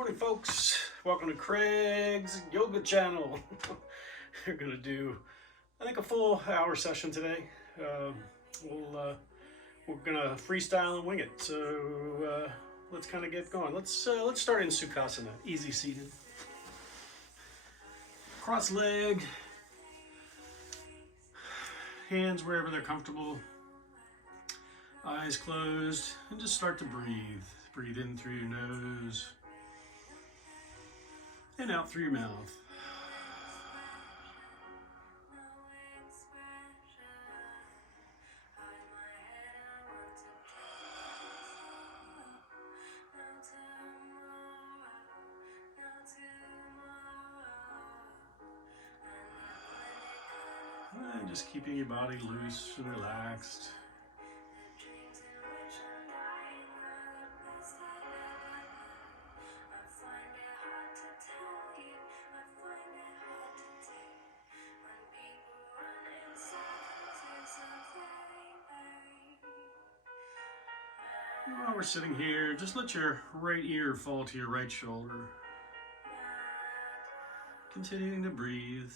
morning, folks. Welcome to Craig's Yoga Channel. We're gonna do, I think, a full hour session today. We're gonna freestyle and wing it. So let's kind of get going. Let's start in Sukhasana, easy seated. Cross leg, hands wherever they're comfortable. Eyes closed, and just start to breathe. Breathe in through your nose and out through your mouth. And just keeping your body loose and relaxed. While we're sitting here, just let your right ear fall to your right shoulder. Continuing to breathe.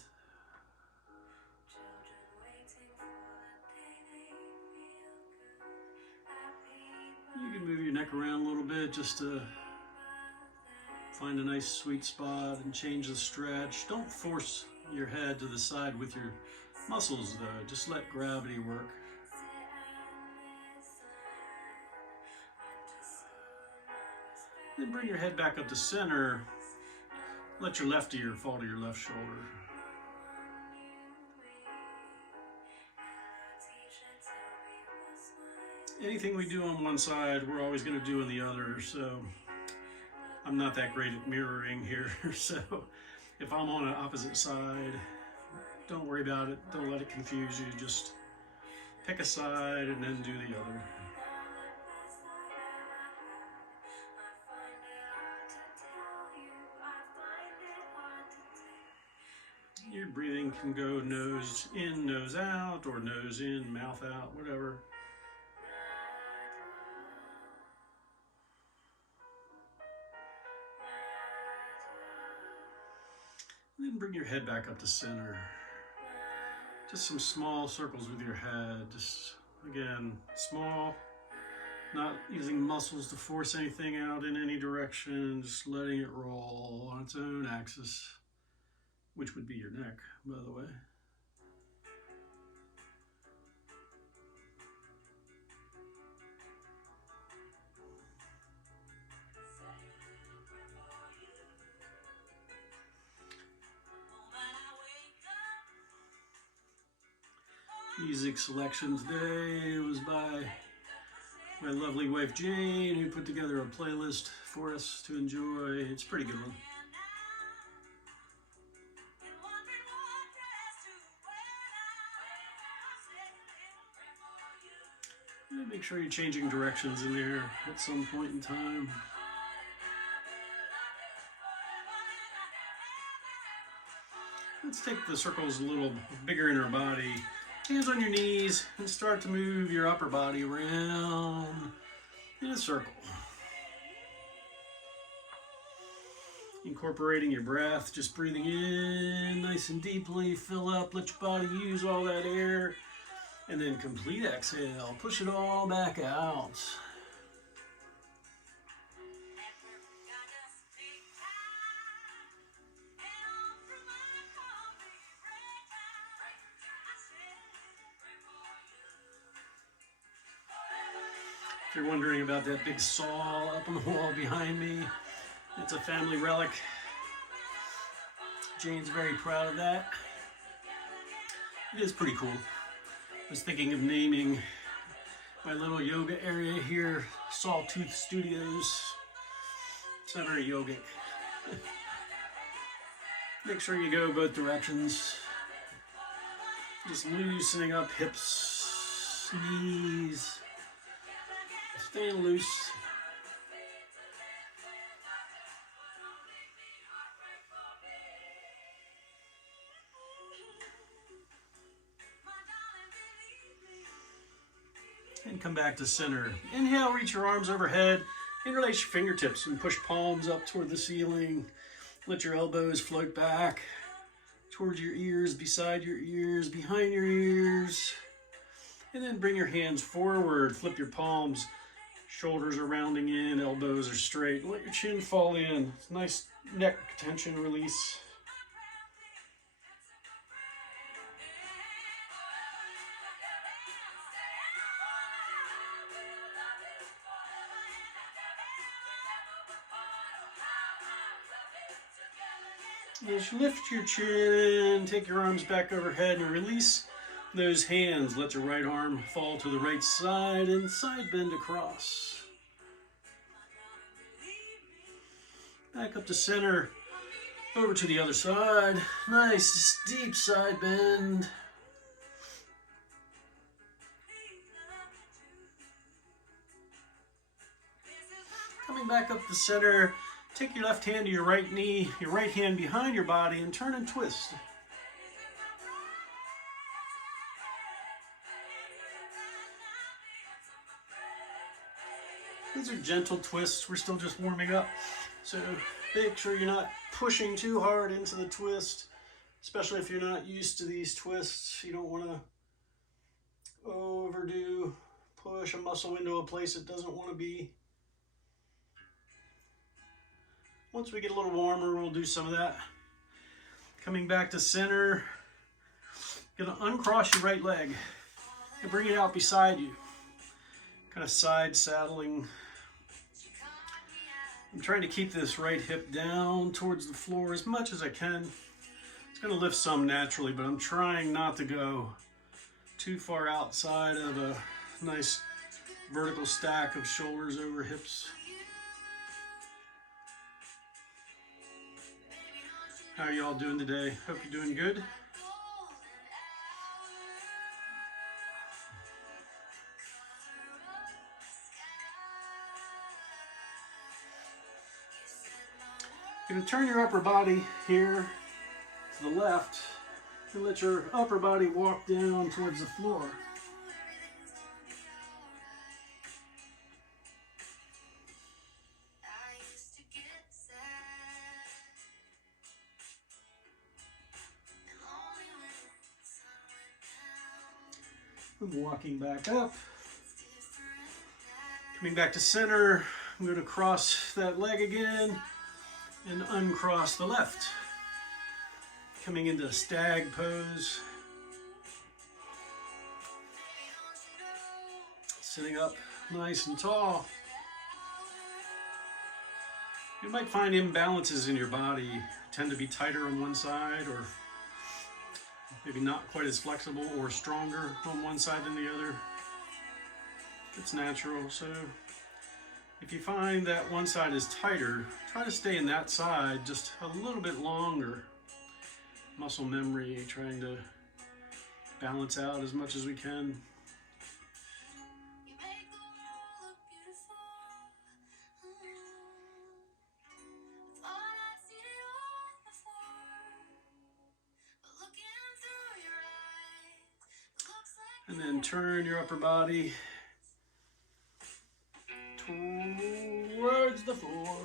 You can move your neck around a little bit just to find a nice sweet spot and change the stretch. Don't force your head to the side with your muscles though. Just let gravity work. Then bring your head back up to center. Let your left ear fall to your left shoulder. Anything we do on one side, we're always going to do on the other. So I'm not that great at mirroring here. So if I'm on an opposite side, don't worry about it. Don't let it confuse you. Just pick a side and then do the other. Your breathing can go nose in, nose out, or nose in, mouth out, whatever. And then bring your head back up to center. Just some small circles with your head. Just, again, small, not using muscles to force anything out in any direction, just letting it roll on its own axis. Which would be your neck, by the way. Music selection today was by my lovely wife Jane, who put together a playlist for us to enjoy. It's a pretty good one. Make sure you're changing directions in there at some point in time. Let's take the circles a little bigger in our body. Hands on your knees and start to move your upper body around in a circle. Incorporating your breath, just breathing in nice and deeply, fill up, let your body use all that air. And then complete exhale, push it all back out. If you're wondering about that big saw up on the wall behind me, it's a family relic. Jane's very proud of that. It is pretty cool. I was thinking of naming my little yoga area here Sawtooth Studios. It's not very yogic. Make sure you go both directions. Just loosening up hips, knees, staying loose. And come back to center. Inhale, reach your arms overhead. Interlace your fingertips and push palms up toward the ceiling. Let your elbows float back towards your ears, beside your ears, behind your ears. And then bring your hands forward. Flip your palms. Shoulders are rounding in, elbows are straight. Let your chin fall in. It's nice neck tension release. Just lift your chin, take your arms back overhead and release those hands. Let your right arm fall to the right side and side bend across. Back up to center, over to the other side. Nice deep side bend. Coming back up to center. Take your left hand to your right knee, your right hand behind your body, and turn and twist. These are gentle twists. We're still just warming up. So make sure you're not pushing too hard into the twist, especially if you're not used to these twists. You don't want to push a muscle into a place it doesn't want to be. Once we get a little warmer, we'll do some of that. Coming back to center, gonna uncross your right leg and bring it out beside you. Kind of side saddling. I'm trying to keep this right hip down towards the floor as much as I can. It's gonna lift some naturally, but I'm trying not to go too far outside of a nice vertical stack of shoulders over hips. How are y'all doing today? Hope you're doing good. You're going to turn your upper body here to the left and let your upper body walk down towards the floor. I'm walking back up, coming back to center. I'm going to cross that leg again and uncross the left. Coming into stag pose. Sitting up nice and tall. You might find imbalances in your body. Tend to be tighter on one side, or maybe not quite as flexible or stronger on one side than the other. It's natural. So if you find that one side is tighter, try to stay in that side just a little bit longer. Muscle memory, trying to balance out as much as we can. And then turn your upper body towards the floor.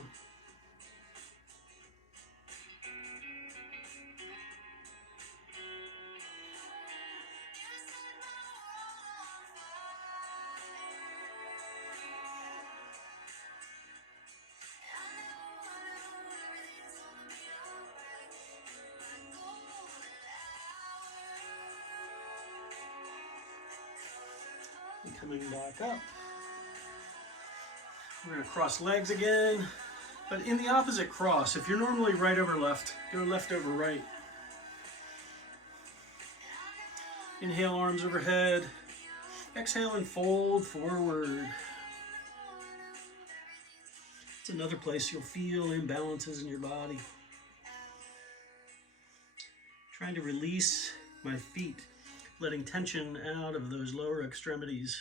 And coming back up. We're going to cross legs again, but in the opposite cross. If you're normally right over left, go left over right. Inhale, arms overhead. Exhale and fold forward. It's another place you'll feel imbalances in your body. Trying to release my feet, letting tension out of those lower extremities.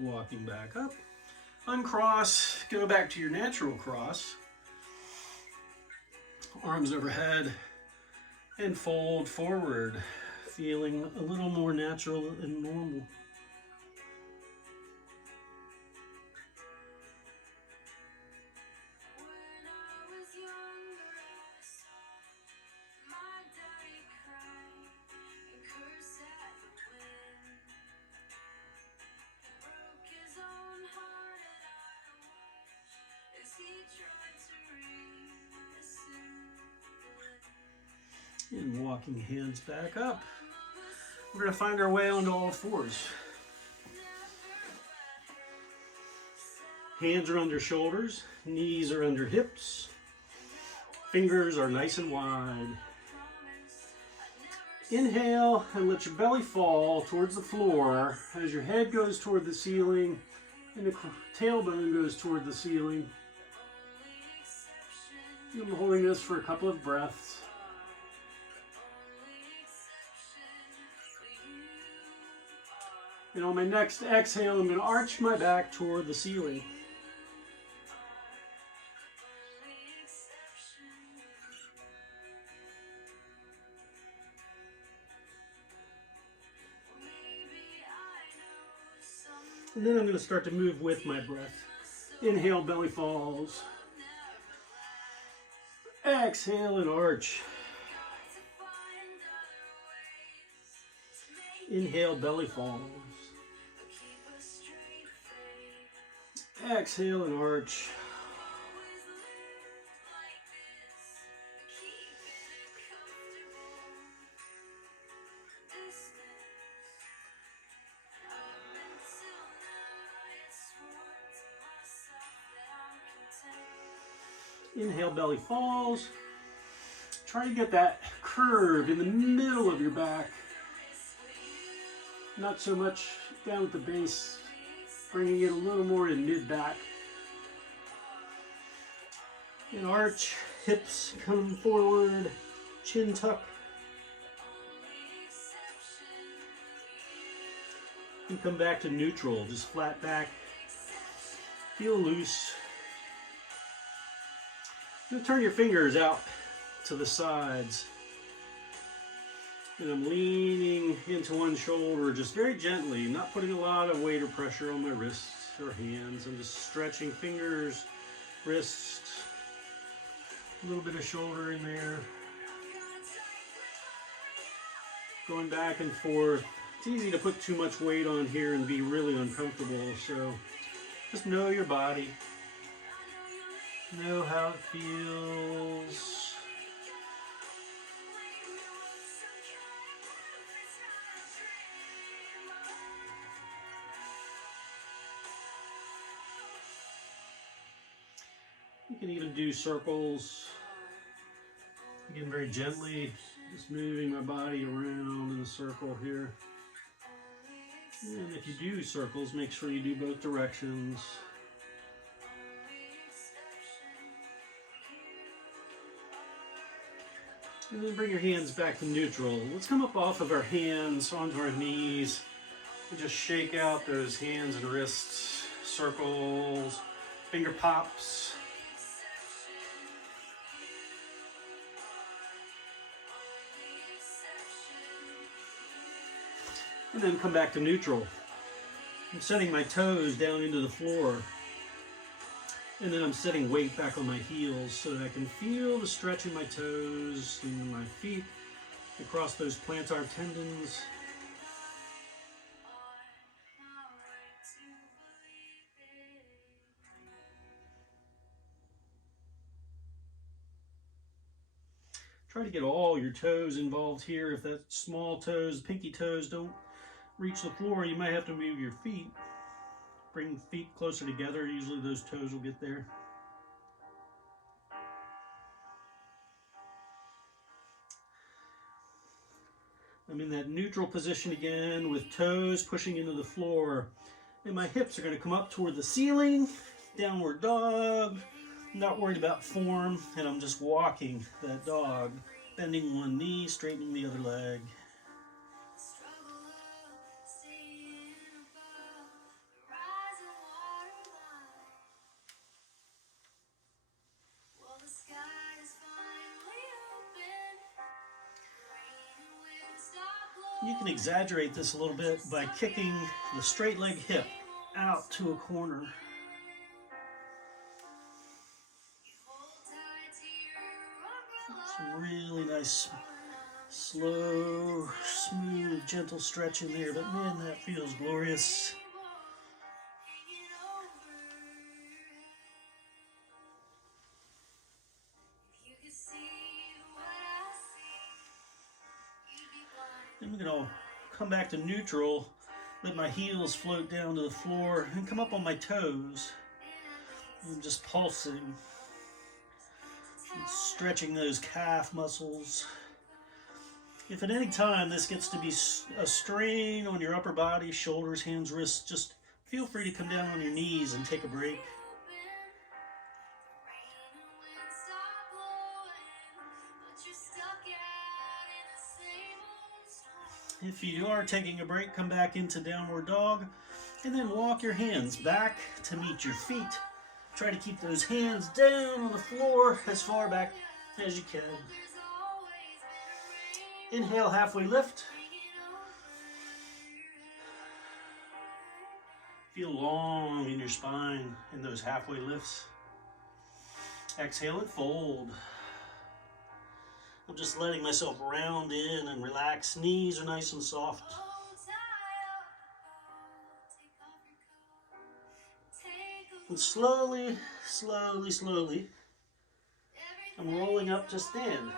Walking back up. Uncross, go back to your natural cross. Arms overhead. And fold forward, feeling a little more natural and normal. And walking hands back up. We're going to find our way onto all fours. Hands are under shoulders, knees are under hips, fingers are nice and wide. Inhale and let your belly fall towards the floor as your head goes toward the ceiling and the tailbone goes toward the ceiling. I'm holding this for a couple of breaths. And on my next exhale, I'm going to arch my back toward the ceiling. And then I'm going to start to move with my breath. Inhale, belly falls. Exhale and arch. Inhale, belly falls. Exhale and arch. Inhale, belly falls. Try to get that curve in the middle of your back. Not so much down at the base, bringing it a little more in mid-back. And arch, hips come forward, chin tuck. And come back to neutral, just flat back. Feel loose. And turn your fingers out to the sides. And I'm leaning into one shoulder just very gently, not putting a lot of weight or pressure on my wrists or hands. I'm just stretching fingers, wrists, a little bit of shoulder in there. Going back and forth. It's easy to put too much weight on here and be really uncomfortable, so just know your body. Know how it feels. You can even do circles. Again, very gently, just moving my body around in a circle here. And if you do circles, make sure you do both directions. And then bring your hands back to neutral. Let's come up off of our hands onto our knees and just shake out those hands and wrists, circles, finger pops. And then come back to neutral. I'm setting my toes down into the floor. And then I'm setting weight back on my heels so that I can feel the stretch in my toes and my feet across those plantar tendons. Try to get all your toes involved here. If that small toes, pinky toes don't reach the floor, you might have to move your feet. Bring feet closer together. Usually those toes will get there. I'm in that neutral position again with toes pushing into the floor. And my hips are going to come up toward the ceiling. Downward dog. Not worried about form. And I'm just walking that dog. Bending one knee, straightening the other leg. You can exaggerate this a little bit by kicking the straight leg hip out to a corner. Some really nice, slow, smooth, gentle stretch in there, but man, that feels glorious. Then we're going to come back to neutral, let my heels float down to the floor, and come up on my toes. I'm just pulsing, and stretching those calf muscles. If at any time this gets to be a strain on your upper body, shoulders, hands, wrists, just feel free to come down on your knees and take a break. If you are taking a break, come back into downward dog, and then walk your hands back to meet your feet. Try to keep those hands down on the floor as far back as you can. Inhale, halfway lift. Feel long in your spine in those halfway lifts. Exhale and fold. I'm just letting myself round in and relax. Knees are nice and soft. And slowly, slowly, slowly, I'm rolling up to stand.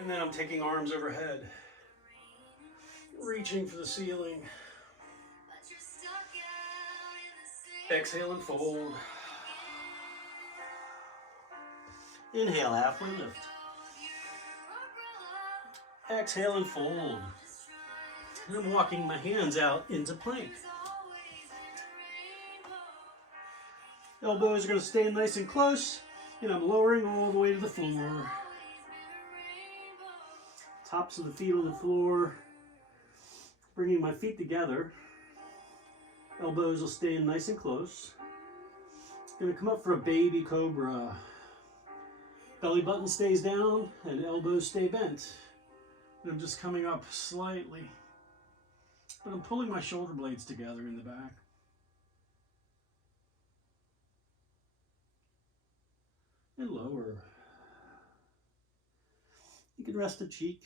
And then I'm taking arms overhead, reaching for the ceiling. Exhale and fold. Inhale, halfway lift. Exhale and fold. And I'm walking my hands out into plank. Elbows are going to stay nice and close, and I'm lowering all the way to the floor. Tops of the feet on the floor. Bringing my feet together. Elbows will stay in nice and close. Going to come up for a baby cobra. Belly button stays down and elbows stay bent. And I'm just coming up slightly. But I'm pulling my shoulder blades together in the back. And lower. You can rest a cheek.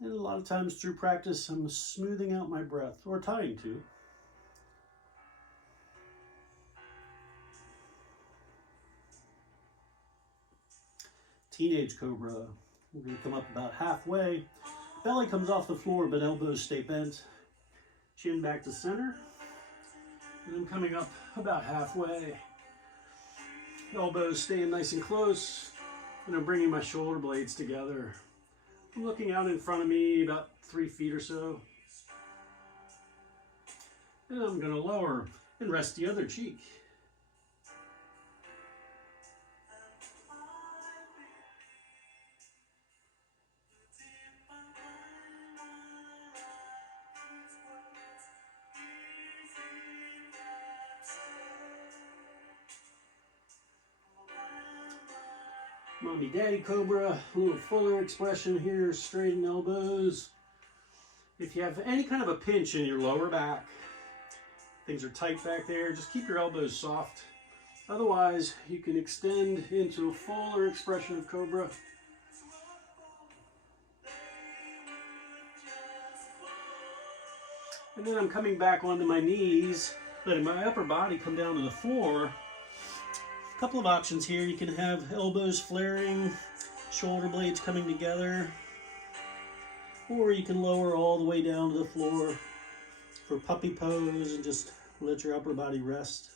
And a lot of times through practice, I'm smoothing out my breath, or trying to. Teenage cobra. We're going to come up about halfway. Belly comes off the floor, but elbows stay bent. Chin back to center. And I'm coming up about halfway. Elbows staying nice and close. And I'm bringing my shoulder blades together. I'm looking out in front of me about 3 feet or so. And I'm going to lower and rest the other cheek. Mommy Daddy Cobra, a little fuller expression here, straighten elbows. If you have any kind of a pinch in your lower back, things are tight back there, just keep your elbows soft. Otherwise, you can extend into a fuller expression of Cobra. And then I'm coming back onto my knees, letting my upper body come down to the floor. A couple of options here. You can have elbows flaring, shoulder blades coming together, or you can lower all the way down to the floor for puppy pose and just let your upper body rest.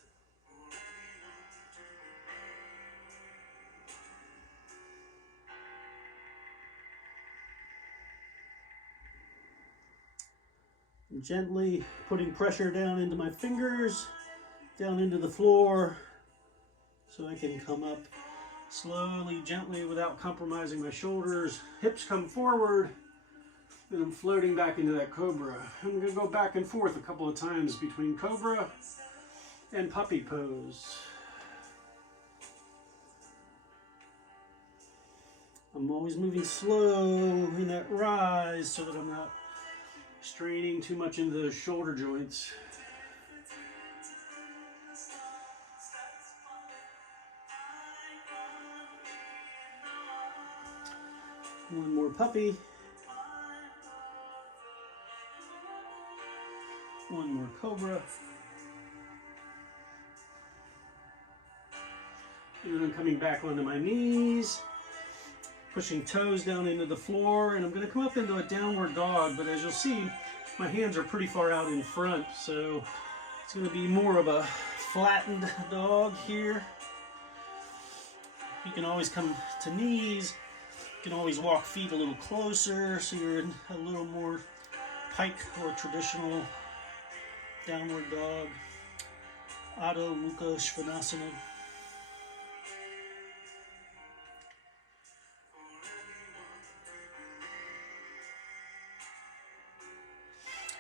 And gently putting pressure down into my fingers, down into the floor, so I can come up slowly, gently, without compromising my shoulders. Hips come forward, And I'm floating back into that cobra. I'm going to go back and forth a couple of times between cobra and puppy pose. I'm always moving slow in that rise so that I'm not straining too much into the shoulder joints. One more puppy. One more cobra. And then I'm coming back onto my knees, pushing toes down into the floor, and I'm going to come up into a downward dog, but as you'll see, my hands are pretty far out in front, so it's going to be more of a flattened dog here. You can always come to knees. You can always walk feet a little closer, so you're in a little more pike or traditional downward dog. Adho Mukha Svanasana.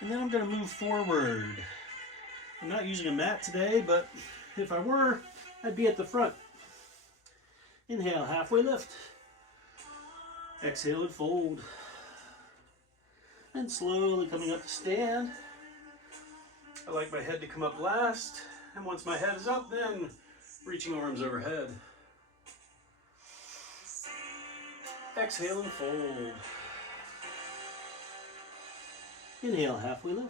And then I'm going to move forward. I'm not using a mat today, but if I were, I'd be at the front. Inhale, halfway lift. Exhale and fold. And slowly coming up to stand. I like my head to come up last. And once my head is up, then reaching arms overhead. Exhale and fold. Inhale, halfway lift.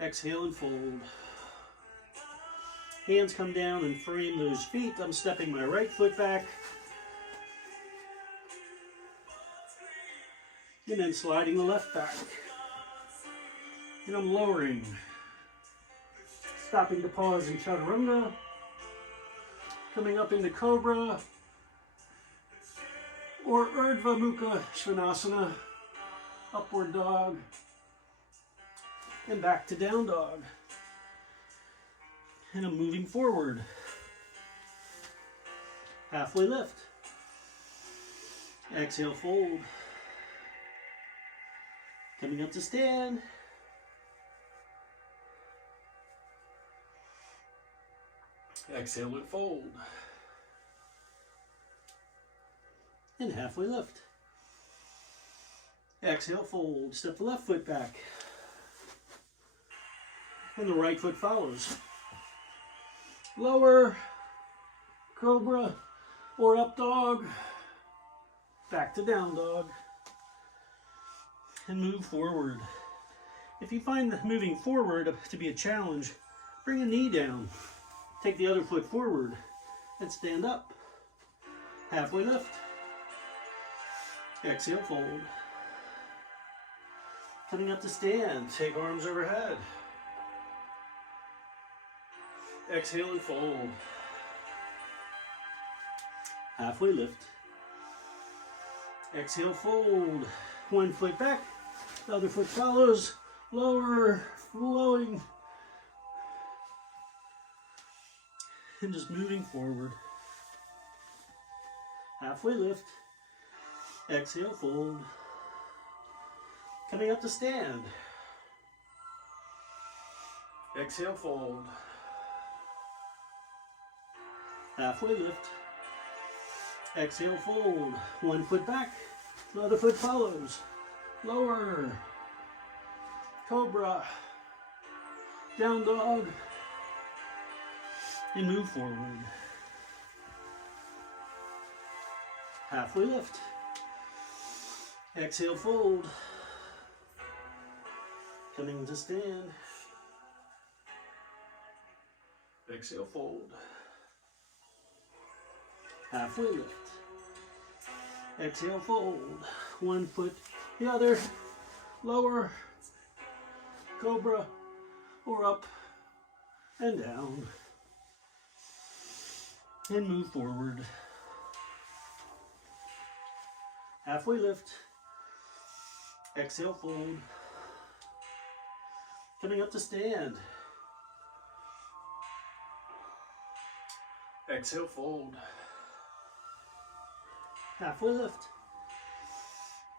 Exhale and fold. Hands come down and frame those feet. I'm stepping my right foot back. And then sliding the left back. And I'm lowering. Stopping to pause in Chaturanga. Coming up into Cobra. Or Urdhva Mukha Svanasana. Upward dog. And back to down dog. And I'm moving forward. Halfway lift. Exhale, fold. Coming up to stand. Exhale and fold. And halfway lift. Exhale, fold. Step the left foot back. And the right foot follows. Lower, cobra, or up dog. Back to down dog. And move forward. If you find moving forward to be a challenge, bring a knee down. Take the other foot forward and stand up. Halfway lift. Exhale, fold. Coming up to stand, take arms overhead. Exhale and fold. Halfway lift. Exhale, fold. One foot back, the other foot follows. Lower, flowing. And just moving forward. Halfway lift. Exhale, fold. Coming up to stand. Exhale, fold. Halfway lift. Exhale, fold. One foot back, the other foot follows. Lower. Cobra. Down dog. And move forward. Halfway lift. Exhale, fold. Coming to stand. Exhale, fold. Halfway lift. Exhale, fold. One foot, the other. Lower. Cobra. Or up and down. And move forward. Halfway lift. Exhale, fold. Coming up to stand. Exhale, fold. Halfway lift.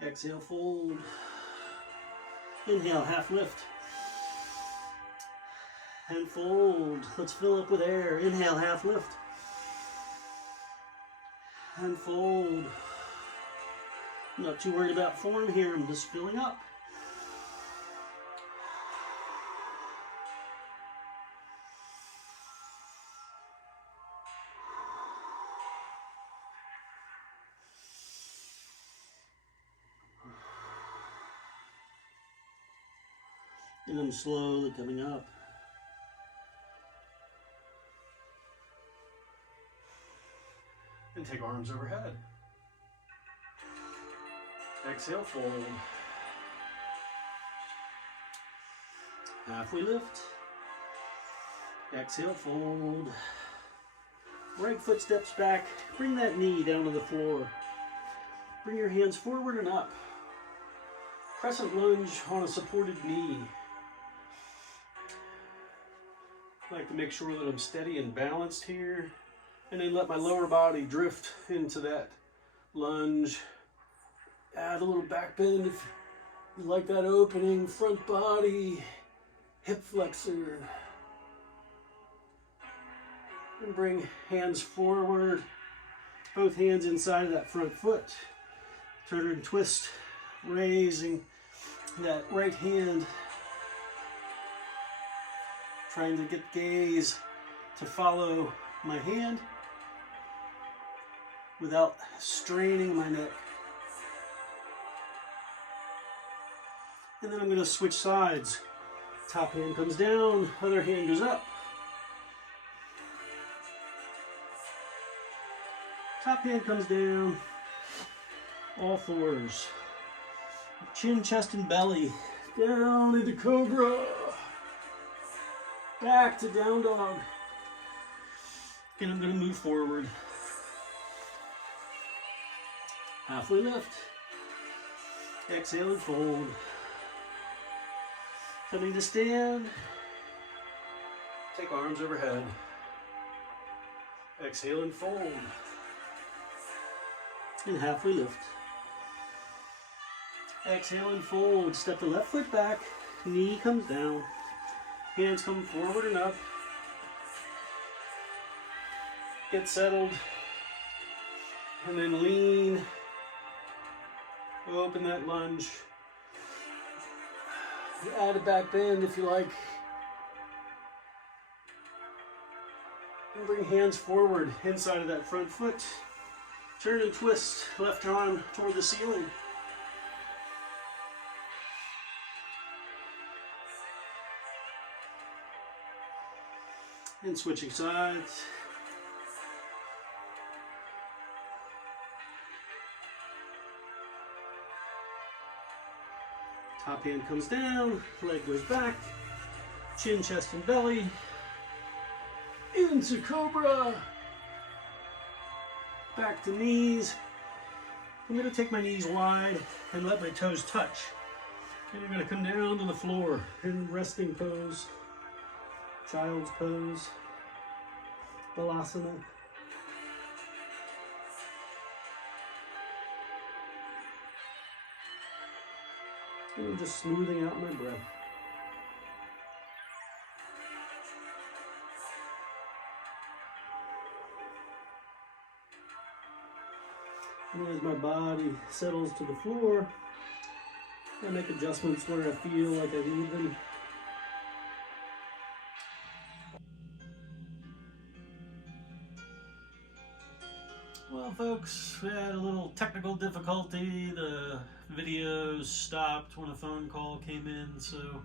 Exhale, fold. Inhale, half lift. And fold. Let's fill up with air. Inhale, half lift. And fold. I'm not too worried about form here. I'm just filling up. And I'm slowly coming up. And take arms overhead. Exhale, fold. Halfway lift. Exhale, fold. Right foot steps back. Bring that knee down to the floor. Bring your hands forward and up. Crescent lunge on a supported knee. I like to make sure that I'm steady and balanced here. And then let my lower body drift into that lunge. Add a little back bend if you like that opening. Front body, hip flexor. And bring hands forward. Both hands inside of that front foot. Turn and twist, raising that right hand. Trying to get gaze to follow my hand without straining my neck. And then I'm going to switch sides. Top hand comes down, other hand goes up. Top hand comes down, all fours. Chin, chest, and belly. Down into cobra. Back to down dog. And I'm going to move forward. Halfway lift. Exhale and fold. Coming to stand. Take arms overhead. Exhale and fold. And halfway lift. Exhale and fold. Step the left foot back. Knee comes down. Hands come forward and up. Get settled. And then lean. Open that lunge. Add a back bend if you like. And bring hands forward inside of that front foot. Turn and twist left arm toward the ceiling. And switching sides. Top hand comes down, leg goes back, chin, chest, and belly. Into cobra. Back to knees. I'm going to take my knees wide and let my toes touch. And I'm going to come down to the floor in resting pose, child's pose, balasana. And I'm just smoothing out my breath. And as my body settles to the floor, I make adjustments where I feel like I need them. Well, folks, we had a little technical difficulty. The video stopped when a phone call came in, so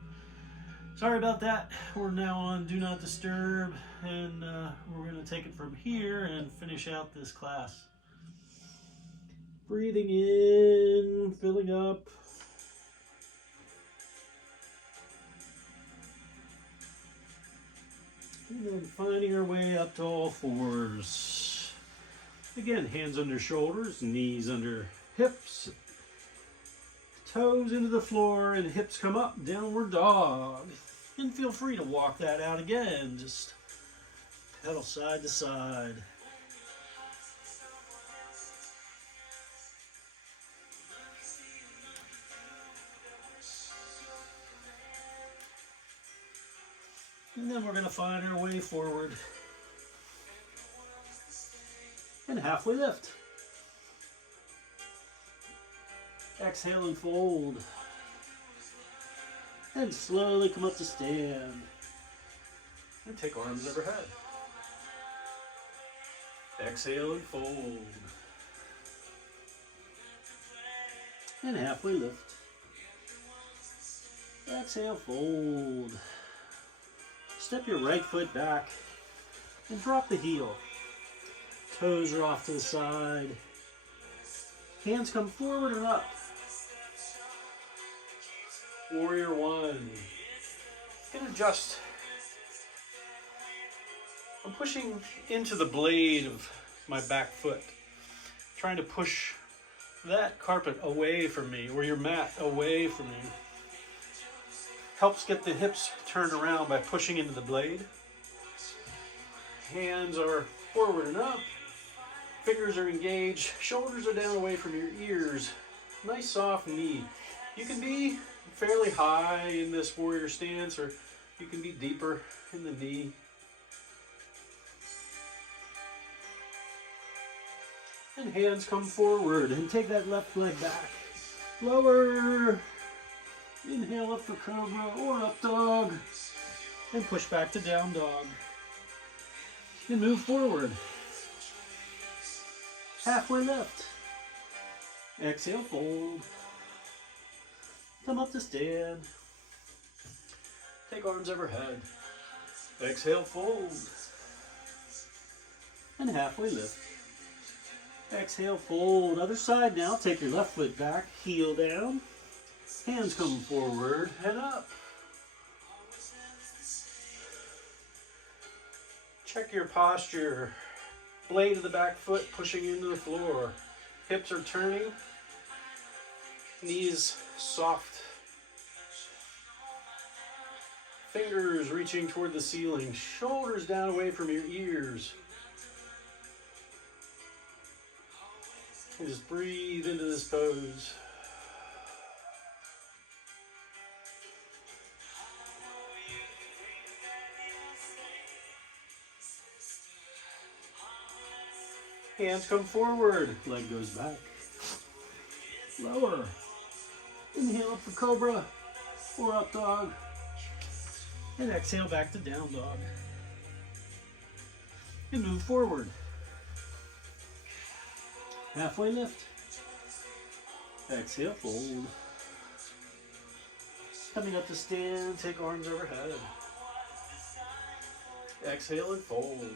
sorry about that. We're now on Do Not Disturb, and we're going to take it from here and finish out this class. Breathing in, filling up. And then finding our way up to all fours. Again, hands under shoulders, knees under hips. Toes into the floor and hips come up, downward dog. And feel free to walk that out again. Just pedal side to side. And then we're going to find our way forward. And halfway lift. Exhale and fold. And slowly come up to stand. And take arms overhead. Exhale and fold. And halfway lift. Exhale, fold. Step your right foot back and drop the heel. Toes are off to the side. Hands come forward and up. Warrior one. You can adjust. I'm pushing into the blade of my back foot. Trying to push that carpet away from me, or your mat away from you. Helps get the hips turned around by pushing into the blade. Hands are forward and up. Fingers are engaged. Shoulders are down away from your ears. Nice soft knee. You can be fairly high in this warrior stance, or you can be deeper in the knee. And hands come forward and take that left leg back. Lower. Inhale up for cobra or up dog. And push back to down dog. And move forward. Halfway lift. Exhale, fold. Come up to stand. Take arms overhead. Exhale, fold. And halfway lift. Exhale, fold. Other side now. Take your left foot back, heel down. Hands come forward and up. Check your posture. Blade of the back foot pushing into the floor. Hips are turning. Knees soft. Fingers reaching toward the ceiling. Shoulders down away from your ears. And just breathe into this pose. Hands come forward, leg goes back. Lower. Inhale up for cobra or up dog. And exhale back to down dog. And move forward. Halfway lift. Exhale, fold. Coming up to stand, take arms overhead. Exhale and fold.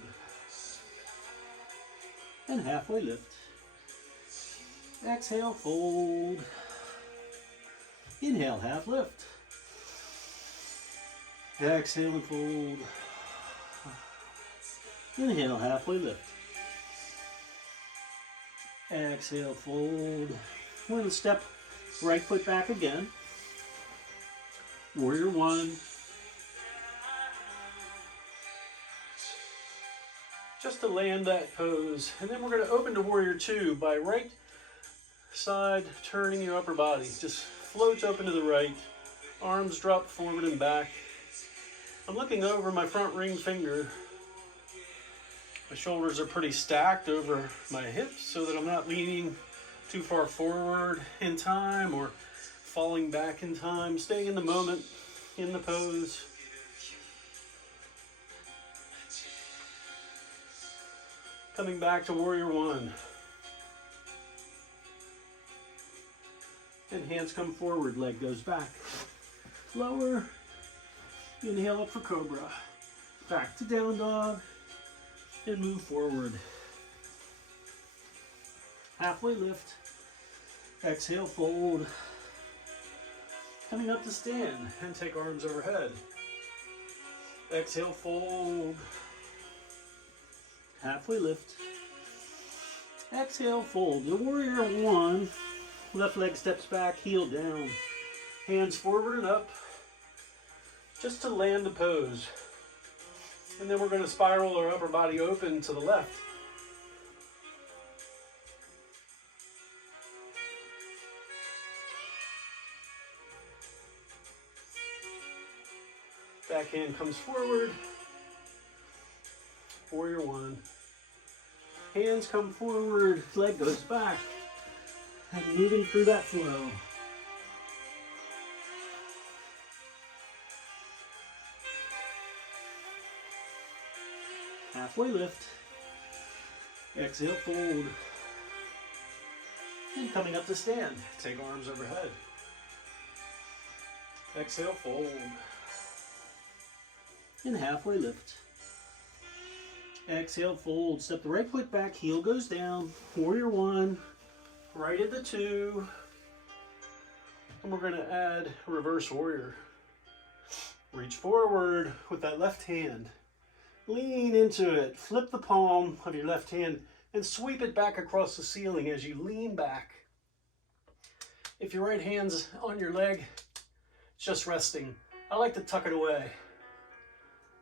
And halfway lift. Exhale, fold. Inhale, half lift. Exhale and fold. Inhale, halfway lift. Exhale, fold. We're going to step right foot back again. Warrior one. Just to land that pose. And then we're going to open to warrior two by right side turning your upper body. Just floats open to the right. Arms drop forward and back. I'm looking over my front ring finger. My shoulders are pretty stacked over my hips so that I'm not leaning too far forward in time or falling back in time. Staying in the moment, in the pose. Coming back to warrior one. And hands come forward, leg goes back. Lower. Inhale up for cobra. Back to down dog. And move forward. Halfway lift. Exhale, fold. Coming up to stand and take arms overhead. Exhale, fold. Halfway lift. Exhale, fold. The warrior one. Left leg steps back, heel down. Hands forward and up. Just to land the pose. And then we're going to spiral our upper body open to the left. Back hand comes forward. Warrior one. Hands come forward, leg goes back. And moving through that flow. Halfway lift. Exhale, fold. And coming up to stand. Take arms overhead. Exhale, fold. And halfway lift. Exhale, fold. Step the right foot back, heel goes down. Warrior one. Right into two. And we're going to add reverse warrior. Reach forward with that left hand. Lean into it. Flip the palm of your left hand and sweep it back across the ceiling as you lean back. If your right hand's on your leg, it's just resting. I like to tuck it away.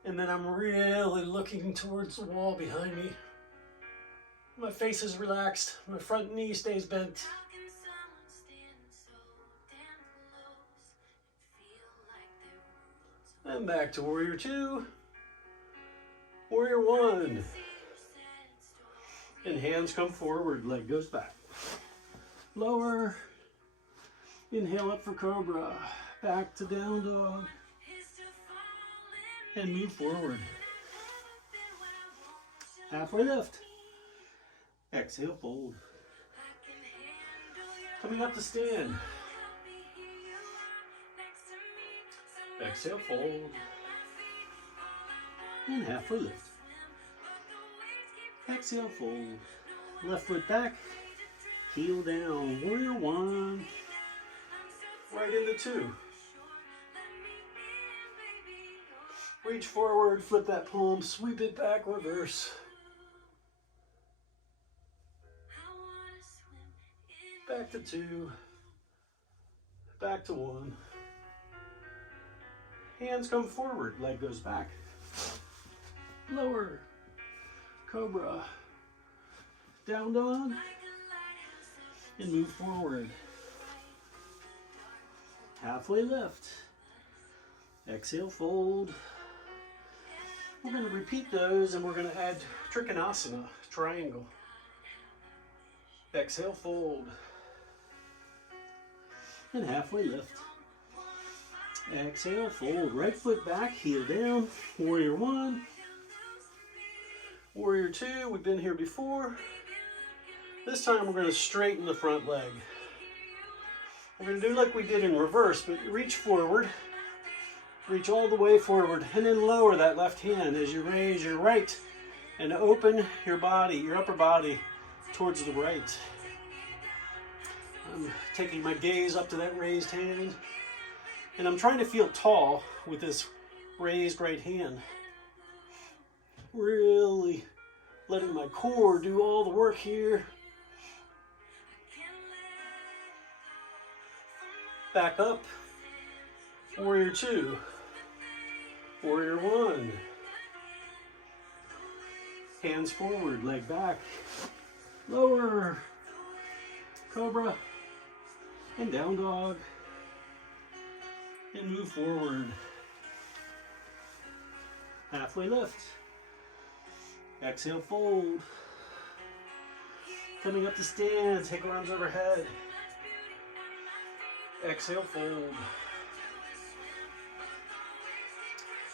And then I'm really looking towards the wall behind me. My face is relaxed. My front knee stays bent. And back to warrior two. Warrior one. And hands come forward, leg goes back. Lower. Inhale up for cobra. Back to down dog. And move forward. Halfway lift. Exhale, fold. Coming up to stand. Exhale, fold. And halfway lift. Exhale, fold. Left foot back. Heel down. Warrior one. Right into two. Reach forward, flip that palm, sweep it back, reverse. Back to two. Back to one. Hands come forward, leg goes back. Lower. Cobra. Down dog. And move forward. Halfway lift. Exhale, fold. We're going to repeat those and we're going to add Trikonasana, triangle. Exhale, fold. And halfway lift. Exhale, fold. Right foot back, heel down. Warrior one. Warrior two, we've been here before. This time we're going to straighten the front leg. We're going to do like we did in reverse, but reach forward. Reach all the way forward and then lower that left hand as you raise your right and open your body, your upper body towards the right. I'm taking my gaze up to that raised hand and I'm trying to feel tall with this raised right hand. Really letting my core do all the work here. Back up. Warrior two. Warrior one. Hands forward, leg back. Lower. Cobra. And down dog. And move forward. Halfway lift. Exhale, fold. Coming up to stand, take arms overhead. Exhale, fold.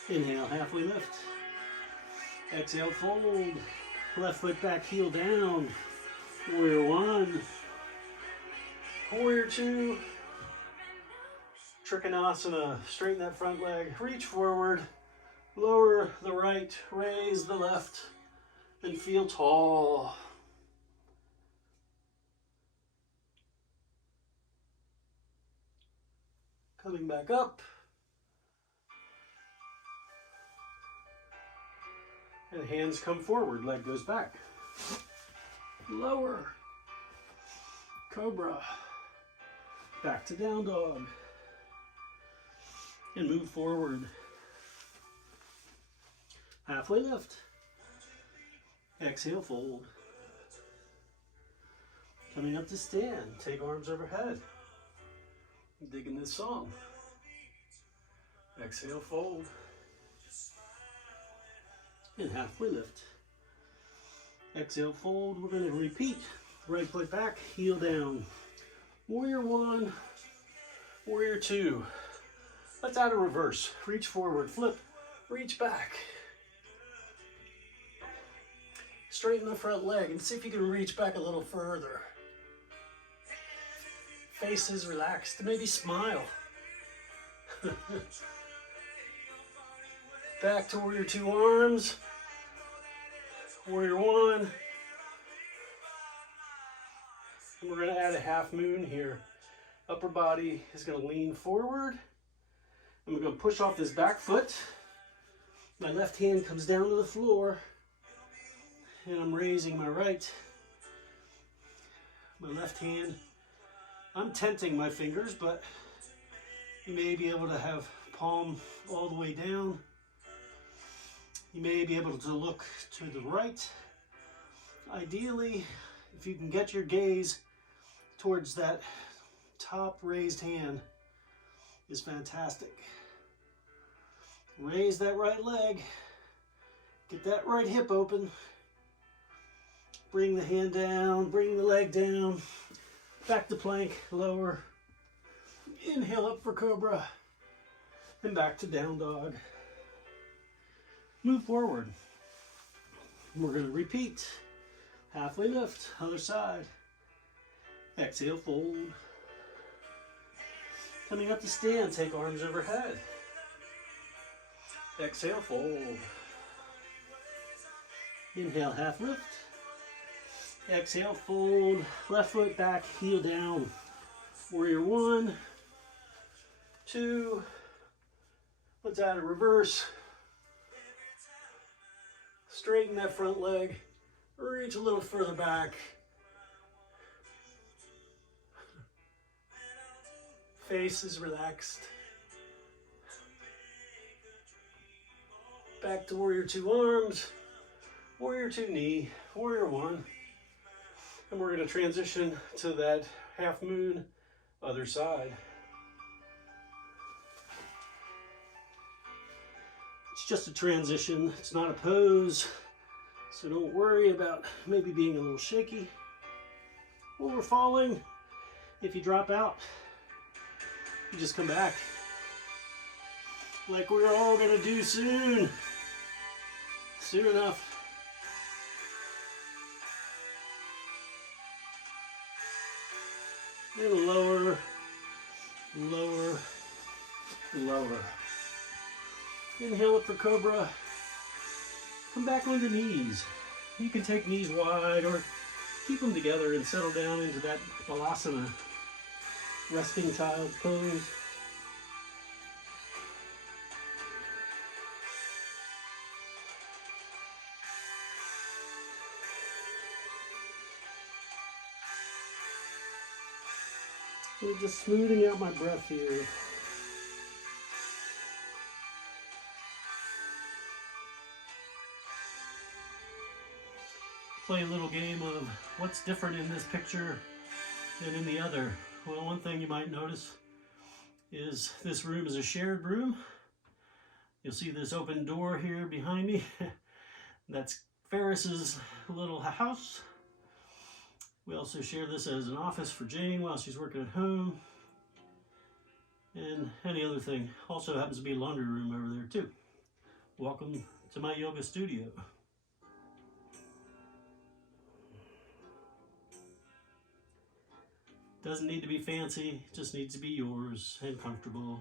Inhale, halfway lift. Exhale, fold. Left foot back, heel down. Warrior one. Warrior two. Trikonasana. Straighten that front leg. Reach forward. Lower the right. Raise the left. And feel tall. Coming back up. And hands come forward, leg goes back. Lower. Cobra. Back to down dog. And move forward. Halfway lift. Exhale, fold. Coming up to stand, take arms overhead. Digging this song. Exhale, fold. and halfway lift. Exhale, fold. We're going to repeat. Right foot back, heel down. Warrior one, warrior two. Let's add a reverse. Reach forward, flip, reach back. Straighten the front leg and see if you can reach back a little further. Face is relaxed, maybe smile. Back to warrior two arms. Warrior one. And we're going to add a half moon here. Upper body is going to lean forward. And we're going to push off this back foot. My left hand comes down to the floor. And I'm raising my right. My left hand. I'm tenting my fingers, but you may be able to have palm all the way down. You may be able to look to the right. Ideally, if you can get your gaze towards that top raised hand, is fantastic. Raise that right leg. Get that right hip open. Bring the hand down, bring the leg down. Back to plank, lower. Inhale up for cobra. And back to down dog. Move forward. We're going to repeat. Halfway lift, other side. Exhale, fold. Coming up to stand, take arms overhead. Exhale, fold. Inhale, half lift. Exhale, fold. Left foot back, heel down. Warrior one, two. Let's add a reverse. Straighten that front leg. Reach a little further back. Face is relaxed. Back to warrior two arms. Warrior two knee. Warrior one. And we're going to transition to that half moon, other side. It's just a transition. It's not a pose. So don't worry about maybe being a little shaky while we're falling. If you drop out, you just come back. Like we're all going to do soon. Soon enough. And lower, lower, lower. Inhale up for cobra. Come back on the knees. You can take knees wide or keep them together and settle down into that balasana, resting child's pose. So just smoothing out my breath here. Play a little game of what's different in this picture than in the other. Well, one thing you might notice is this room is a shared room. You'll see this open door here behind me. That's Ferris's little house. We also share this as an office for Jane while she's working at home. And any other thing. Also happens to be a laundry room over there too. Welcome to my yoga studio. Doesn't need to be fancy, just needs to be yours and comfortable.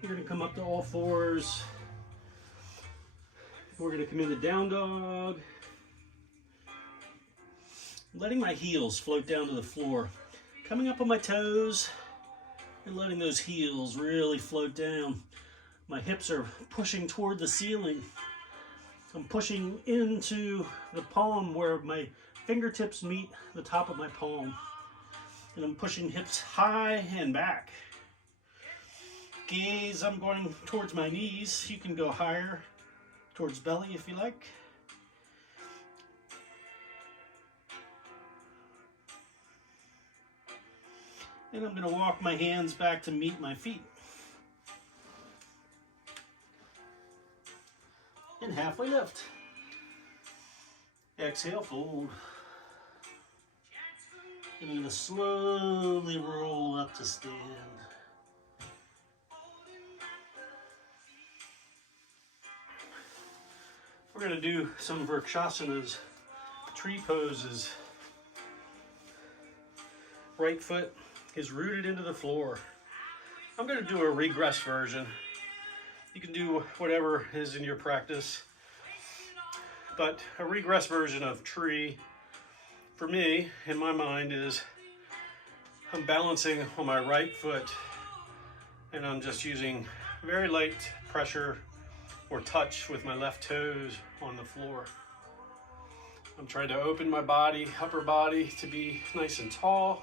We're going to come up to all fours. We're going to come into down dog. Letting my heels float down to the floor. Coming up on my toes and letting those heels really float down. My hips are pushing toward the ceiling. I'm pushing into the palm where my fingertips meet the top of my palm. And I'm pushing hips high and back. Gaze, I'm going towards my knees. You can go higher towards belly if you like. And I'm going to walk my hands back to meet my feet. And halfway lift. Exhale, fold. And I'm going to slowly roll up to stand. We're going to do some Vrikshasanas, tree poses. Right foot is rooted into the floor. I'm going to do a regress version. You can do whatever is in your practice, but a regress version of tree, for me, in my mind, is I'm balancing on my right foot and I'm just using very light pressure or touch with my left toes on the floor. I'm trying to open my body, upper body, to be nice and tall,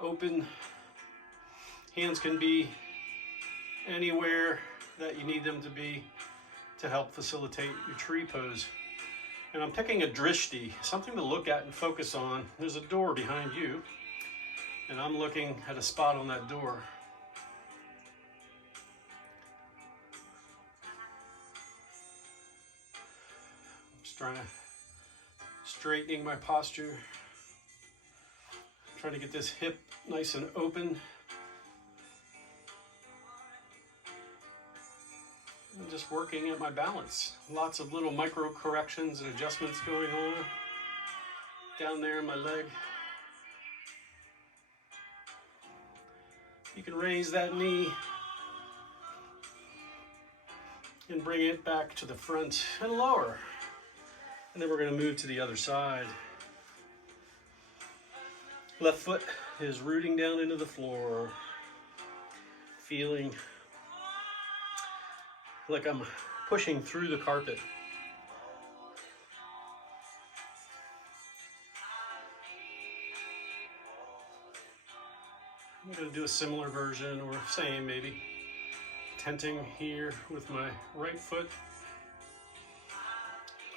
open. Hands can be anywhere that you need them to be to help facilitate your tree pose. And I'm picking a drishti, something to look at and focus on. There's a door behind you, and I'm looking at a spot on that door. I'm just straightening my posture, trying to get this hip nice and open. I'm just working at my balance. Lots of little micro corrections and adjustments going on down there in my leg. You can raise that knee and bring it back to the front and lower. And then we're going to move to the other side. Left foot is rooting down into the floor, feeling like I'm pushing through the carpet. I'm going to do a similar version, or same maybe. Tenting here with my right foot.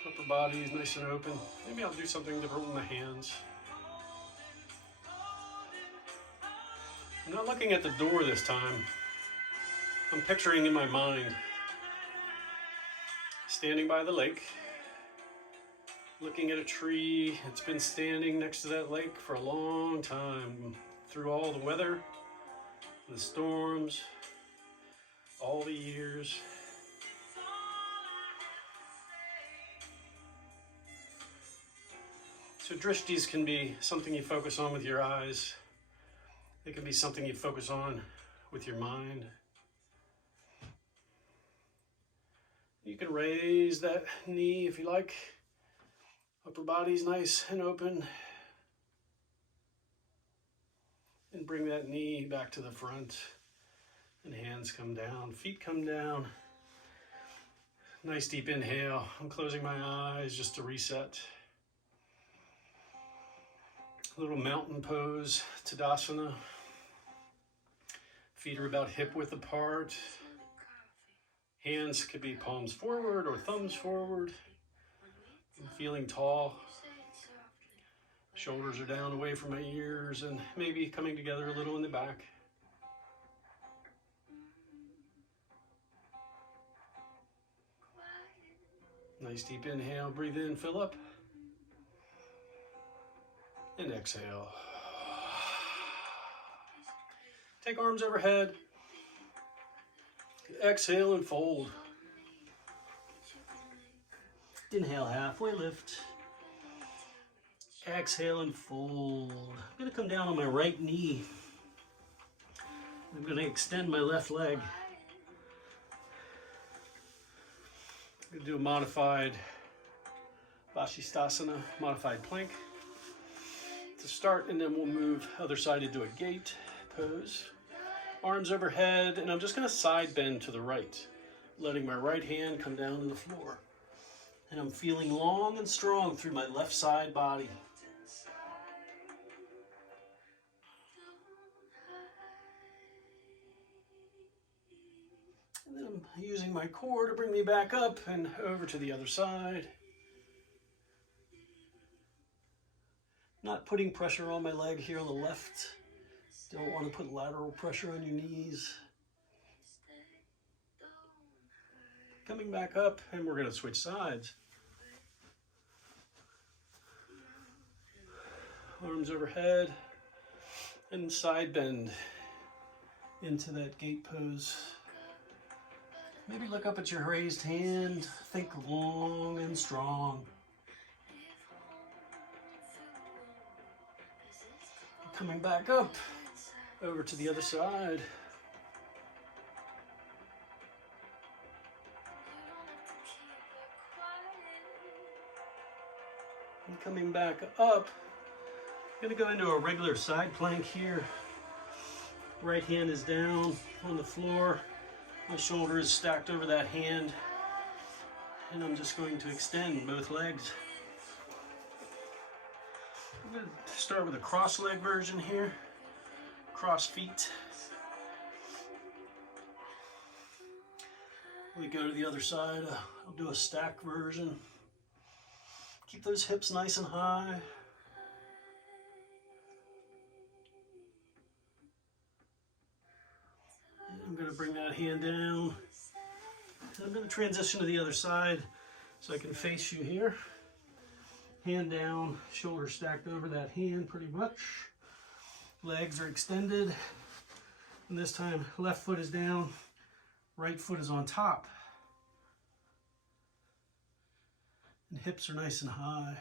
Upper body is nice and open. Maybe I'll do something different with my hands. I'm not looking at the door this time. I'm picturing in my mind standing by the lake, looking at a tree. It's been standing next to that lake for a long time, through all the weather, the storms, all the years. So drishtis can be something you focus on with your eyes. It can be something you focus on with your mind. You can raise that knee if you like. Upper body's nice and open. And bring that knee back to the front. And hands come down, feet come down. Nice deep inhale. I'm closing my eyes just to reset. A little mountain pose, Tadasana. Feet are about hip width apart. Hands could be palms forward or thumbs forward. I'm feeling tall. Shoulders are down away from my ears and maybe coming together a little in the back. Nice deep inhale, breathe in, fill up. And exhale. Take arms overhead. Exhale and fold. Inhale, halfway lift. Exhale and fold. I'm going to come down on my right knee. I'm going to extend my left leg. I'm going to do a modified Vashisthasana, modified plank to start, and then we'll move other side into a gate pose. Arms overhead, and I'm just going to side bend to the right, letting my right hand come down to the floor. And I'm feeling long and strong through my left side body. And then I'm using my core to bring me back up and over to the other side. Not putting pressure on my leg here on the left. Don't want to put lateral pressure on your knees. Coming back up, and we're going to switch sides. Arms overhead and side bend into that gate pose. Maybe look up at your raised hand. Think long and strong. Coming back up, over to the other side. And coming back up, I'm going to go into a regular side plank here. Right hand is down on the floor. My shoulder is stacked over that hand. And I'm just going to extend both legs. I'm going to start with a cross leg version here. Cross feet. We go to the other side. I'll do a stack version. Keep those hips nice and high. And I'm going to bring that hand down. And I'm going to transition to the other side so I can face you here. Hand down, shoulder stacked over that hand pretty much. Legs are extended. And this time, left foot is down, right foot is on top. And hips are nice and high.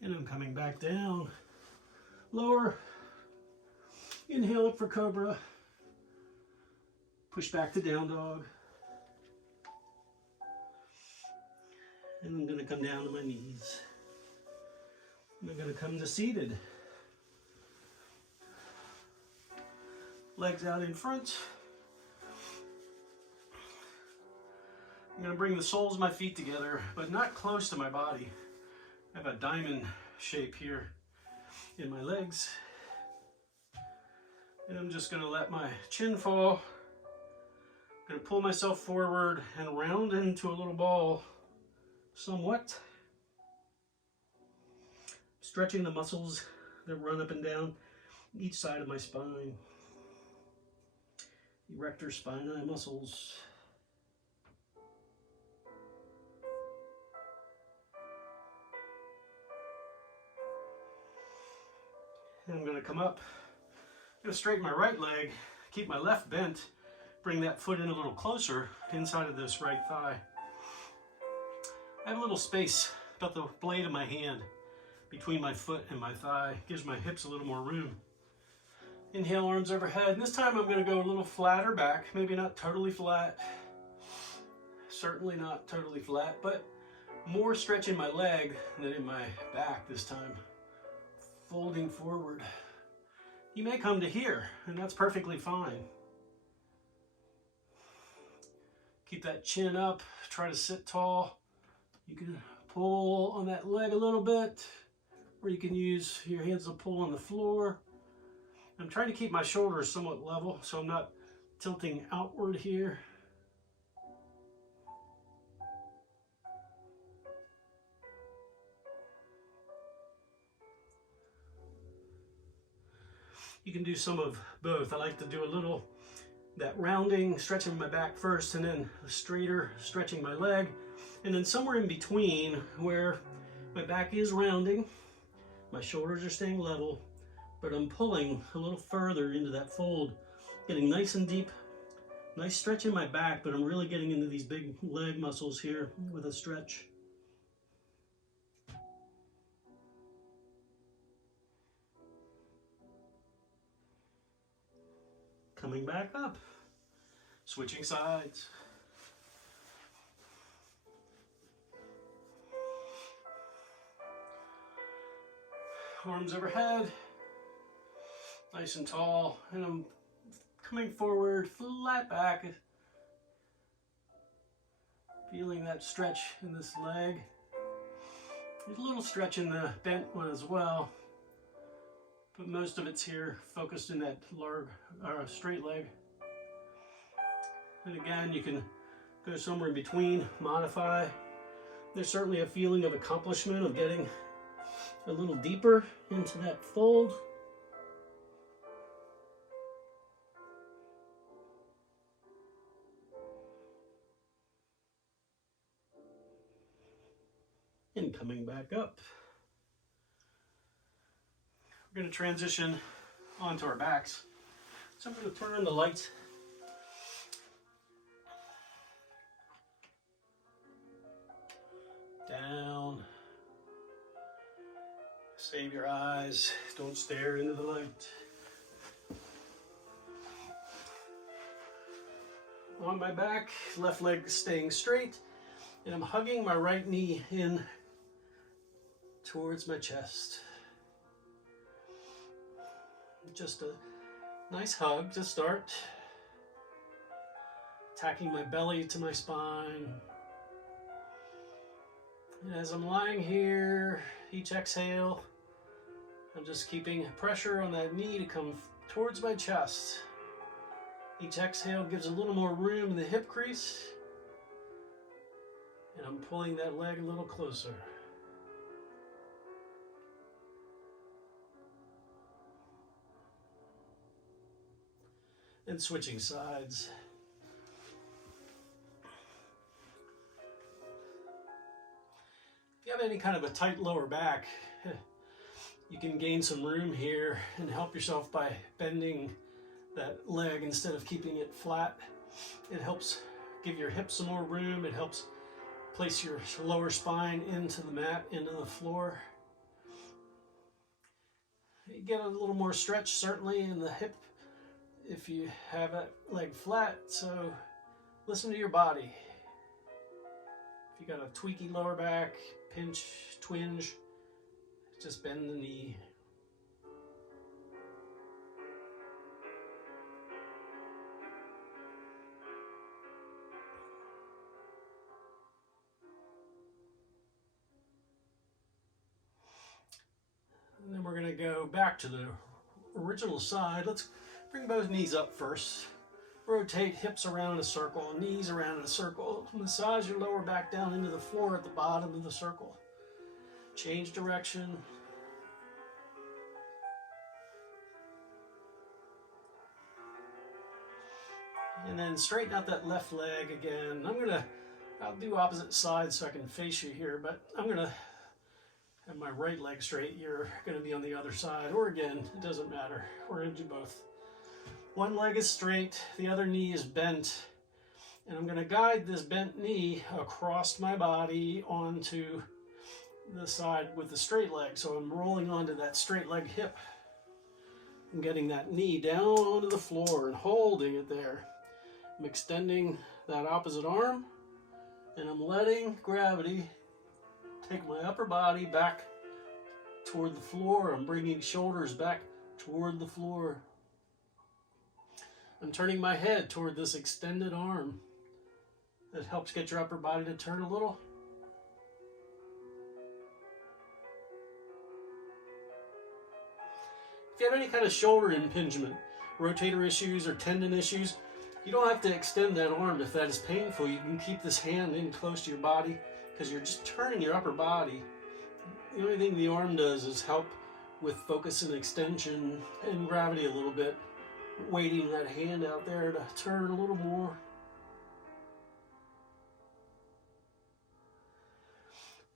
And I'm coming back down. Lower. Inhale up for cobra. Push back to down dog. And I'm going to come down to my knees. And I'm going to come to seated. Legs out in front. I'm going to bring the soles of my feet together, but not close to my body. I have a diamond shape here in my legs. And I'm just going to let my chin fall. I'm going to pull myself forward and round into a little ball somewhat. Stretching the muscles that run up and down each side of my spine. Erector spinae muscles. And I'm going to come up. I'm going to straighten my right leg, keep my left bent, bring that foot in a little closer inside of this right thigh. I have a little space about the blade of my hand between my foot and my thigh. Gives my hips a little more room. Inhale, arms overhead. And this time I'm going to go a little flatter back, maybe not totally flat. Certainly not totally flat, but more stretch in my leg than in my back this time. Folding forward. You may come to here, and that's perfectly fine. Keep that chin up, try to sit tall. You can pull on that leg a little bit, or you can use your hands to pull on the floor. I'm trying to keep my shoulders somewhat level, so I'm not tilting outward here. You can do some of both. I like to do a little, that rounding, stretching my back first, and then a straighter, stretching my leg. And then somewhere in between where my back is rounding, my shoulders are staying level, but I'm pulling a little further into that fold, getting nice and deep, nice stretch in my back, but I'm really getting into these big leg muscles here with a stretch. Coming back up, switching sides. Arms overhead, nice and tall, and I'm coming forward, flat back, feeling that stretch in this leg. There's a little stretch in the bent one as well, but most of it's here focused in that straight leg. And again, you can go somewhere in between, modify. There's certainly a feeling of accomplishment of getting a little deeper into that fold. And coming back up. We're going to transition onto our backs. So I'm going to turn on the light. Down. Save your eyes. Don't stare into the light. On my back, left leg staying straight, and I'm hugging my right knee in towards my chest. Just a nice hug to start. Tacking my belly to my spine. And as I'm lying here, each exhale, I'm just keeping pressure on that knee to come towards my chest. Each exhale gives a little more room in the hip crease. And I'm pulling that leg a little closer. And switching sides. If you have any kind of a tight lower back, you can gain some room here and help yourself by bending that leg instead of keeping it flat. It helps give your hips some more room. It helps place your lower spine into the mat, into the floor. You get a little more stretch certainly in the hip if you have that leg flat, so listen to your body. If you got a tweaky lower back, pinch, twinge, just bend the knee. And then we're going to go back to the original side. Let's bring both knees up first. Rotate hips around in a circle, knees around in a circle. Massage your lower back down into the floor at the bottom of the circle. Change direction. And then straighten out that left leg again. I'll do opposite sides so I can face you here, but I'm gonna have my right leg straight. You're gonna be on the other side, or again, it doesn't matter. We're gonna do both. One leg is straight, the other knee is bent. And I'm gonna guide this bent knee across my body onto the side with the straight leg. So I'm rolling onto that straight leg hip. I'm getting that knee down onto the floor and holding it there. I'm extending that opposite arm, and I'm letting gravity take my upper body back toward the floor. I'm bringing shoulders back toward the floor. I'm turning my head toward this extended arm. That helps get your upper body to turn a little. If you have any kind of shoulder impingement, rotator issues, or tendon issues, you don't have to extend that arm if that is painful. You can keep this hand in close to your body because you're just turning your upper body. The only thing the arm does is help with focus and extension and gravity a little bit. Weighting that hand out there to turn a little more.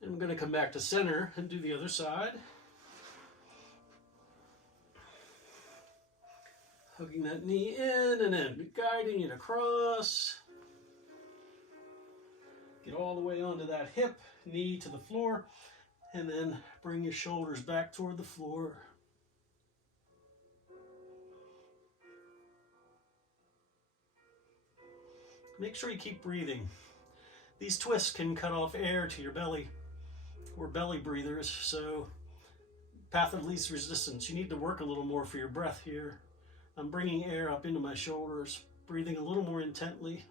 And I'm going to come back to center and do the other side. Hugging that knee in and then guiding it across. Get all the way onto that hip, knee to the floor, and then bring your shoulders back toward the floor. Make sure you keep breathing. These twists can cut off air to your belly. We're belly breathers, so path of least resistance. You need to work a little more for your breath here. I'm bringing air up into my shoulders, breathing a little more intently.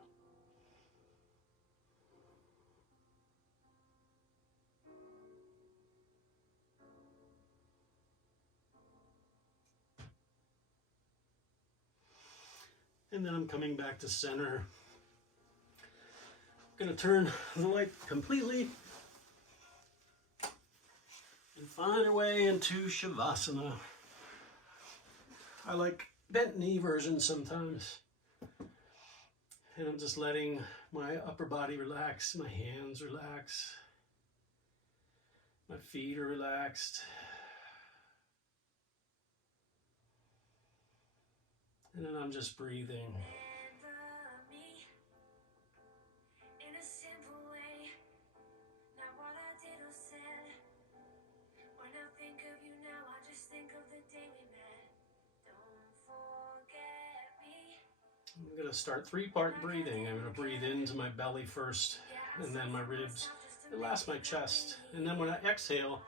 And then I'm coming back to center. I'm gonna turn the light completely and find our way into Shavasana. I like bent knee versions sometimes. And I'm just letting my upper body relax, my hands relax, my feet are relaxed. And then I'm just breathing. I'm going to start three-part breathing. I'm going to breathe into my belly first, and then my ribs, and last my chest. And then when I exhale,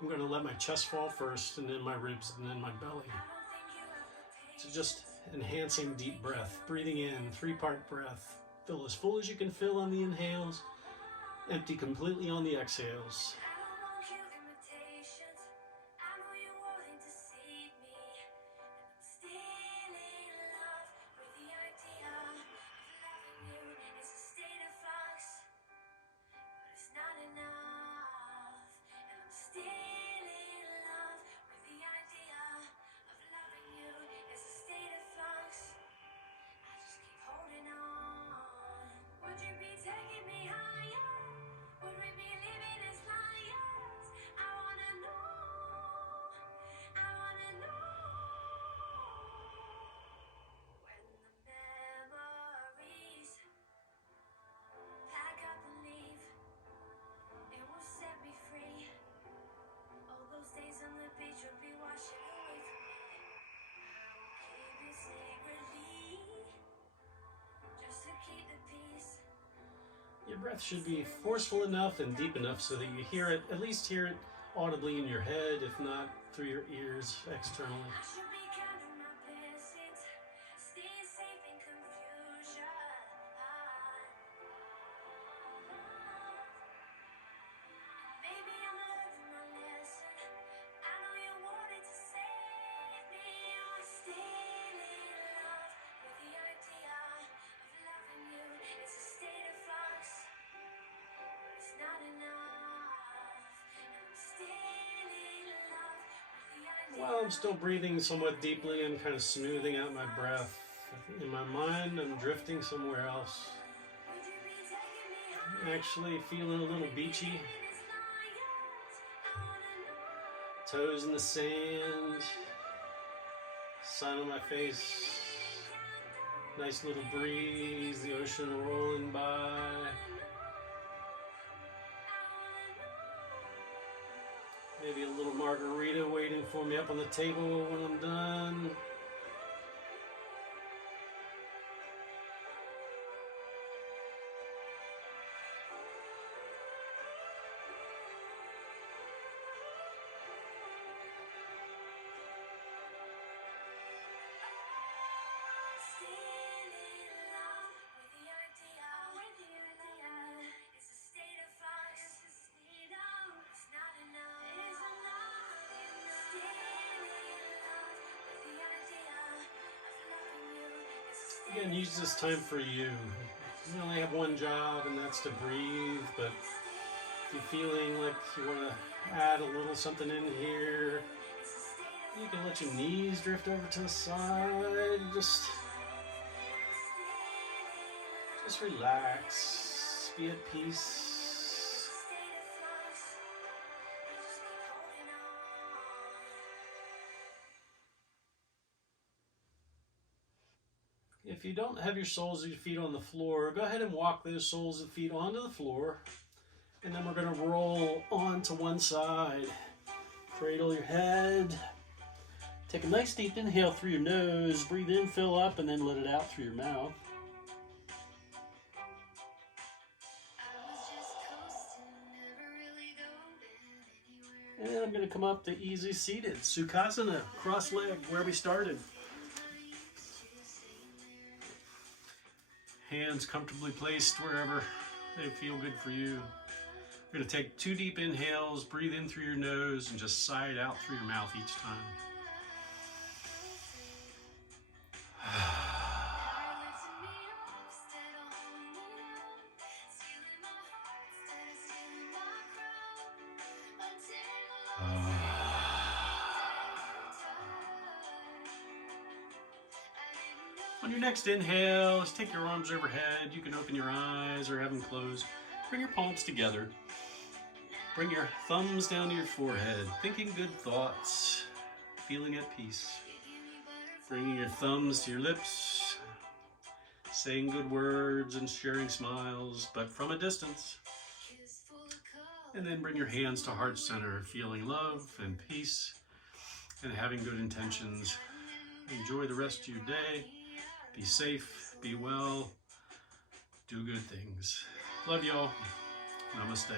I'm going to let my chest fall first, and then my ribs, and then my belly. So just enhancing deep breath. Breathing in, three-part breath. Fill as full as you can fill on the inhales. Empty completely on the exhales. Your breath should be forceful enough and deep enough so that you hear it, at least hear it audibly in your head, if not through your ears externally. While I'm still breathing somewhat deeply and kind of smoothing out my breath, in my mind I'm drifting somewhere else. I'm actually feeling a little beachy. Toes in the sand, sun on my face, nice little breeze, the ocean rolling by. Maybe a little margarita waiting for me up on the table when I'm done. Again, use this time for you. You only have one job, and that's to breathe, but if you're feeling like you want to add a little something in here, you can let your knees drift over to the side. Just relax. Be at peace. If you don't have your soles of your feet on the floor, go ahead and walk those soles of the feet onto the floor. And then we're going to roll onto one side. Cradle your head. Take a nice deep inhale through your nose. Breathe in, fill up, and then let it out through your mouth. And I'm going to come up to easy seated. Sukhasana, cross leg, where we started. Hands comfortably placed wherever they feel good for you. You're going to take 2 deep inhales, breathe in through your nose, and just sigh it out through your mouth each time. On your next inhale, let's take your arms overhead. You can open your eyes or have them closed. Bring your palms together. Bring your thumbs down to your forehead, thinking good thoughts, feeling at peace. Bringing your thumbs to your lips, saying good words and sharing smiles, but from a distance. And then bring your hands to heart center, feeling love and peace and having good intentions. Enjoy the rest of your day. Be safe, be well, do good things. Love y'all. Namaste.